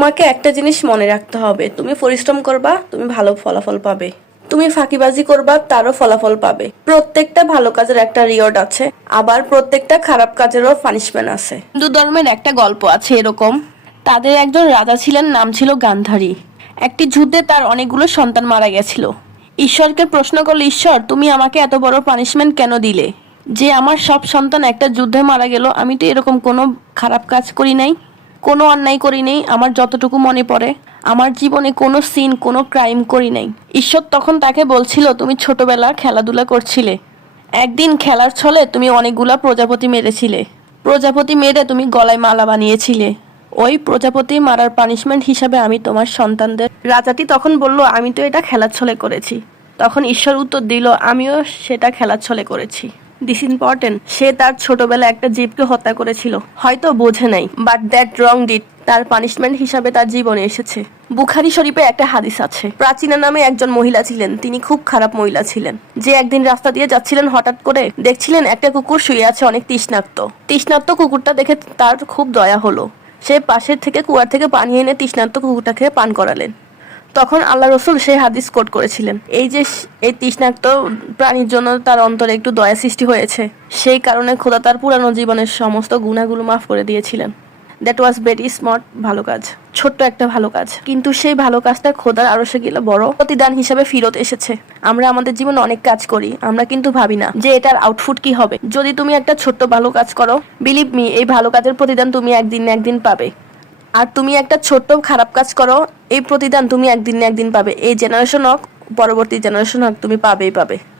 তোমাকে একটা জিনিস মনে রাখতে হবে, তুমি পরিশ্রম করবা, তুমি ভালো ফলাফল পাবে। তুমি ফাঁকিবাজি করবা, তারও ফলাফল পাবে। প্রত্যেকটা ভালো কাজের একটা রিওয়ার্ড আছে, আবার প্রত্যেকটা খারাপ কাজেরও পানিশমেন্ট আছে। হিন্দু ধর্মের একটা গল্প আছে এরকম। তাদের একজন রাজা ছিলেন, নাম ছিল গান্ধারী। একটি যুদ্ধে তার অনেকগুলো সন্তান মারা গেছিল। ঈশ্বরকে প্রশ্ন করলো, ঈশ্বর তুমি আমাকে এত বড় পানিশমেন্ট কেন দিলে, যে আমার সব সন্তান একটা যুদ্ধে মারা গেল? আমি তো এরকম কোনো খারাপ কাজ করি নাই, কোনো অন্যায় করি নাই। আমার যতটুকু মনে পড়ে, আমার জীবনে কোনো সিন, কোনো ক্রাইম করি নাই। ঈশ্বর তখন তাকে বলছিল, তুমি ছোটবেলা খেলাধুলা করছিলে, একদিন খেলার ছলে তুমি অনেকগুলা প্রজাপতি মেরেছিলে। প্রজাপতি মেরে তুমি গলায় মালা বানিয়েছিলে। ওই প্রজাপতি মারার পানিশমেন্ট হিসাবে আমি তোমার সন্তানদের। রাজাটি তখন বলল, আমি তো এটা খেলার ছলে করেছি। তখন ঈশ্বর উত্তর দিল, আমিও সেটা খেলার ছলে করেছি। This important. সে তার ছোটবেলায় একটা জীবকে হত্যা করেছিল, হয়তো বোঝে নাই, বাট দ্যাট রং ডিড তার পানিশমেন্ট হিসাবে তার জীবনে এসেছে। বুখারী শরীফে একটা হাদিস আছে। প্রাচীনা নামে একজন মহিলা ছিলেন, তিনি খুব খারাপ মহিলা ছিলেন। যে একদিন রাস্তা দিয়ে যাচ্ছিলেন, হঠাৎ করে দেখছিলেন একটা কুকুর শুয়ে আছে, অনেক তৃষ্ণার্ত কুকুরটা দেখে তার খুব দয়া হলো। সে পাশের থেকে কুয়ার থেকে পানি এনে তৃষ্ণার্ত কুকুরটাকে পান করালেন। তখন আল্লাহ রসুল সেই হাদিস কোট করেছিলেন, এই তৃষ্ণার্ত প্রাণীর জন্য তার অন্তরে একটু দয়া সৃষ্টি হয়েছে, সেই কারণে খোদা তার পুরানো জীবনের সমস্ত গুনাহগুলো মাফ করে দিয়েছিলেন। দ্যাট ওয়াজ ভেরি স্মার্ট, ভালো কাজ, ছোট্ট একটা ভালো কাজ, কিন্তু সেই ভালো কাজটা খোদার আরশে গেলে বড় প্রতিদান হিসাবে ফিরত এসেছে। আমরা আমাদের জীবনে অনেক কাজ করি, আমরা কিন্তু ভাবি না যে এটার আউটপুট কি হবে। যদি তুমি একটা ছোট্ট ভালো কাজ করো, বিলিভ মি, এই ভালো কাজের প্রতিদান তুমি একদিন না একদিন পাবে। আর তুমি একটা ছোট্ট খারাপ কাজ করো, এই প্রতিদান তুমি একদিন না একদিন পাবে। এই জেনারেশন হোক, পরবর্তী জেনারেশন হোক, তুমি পাবেই পাবে।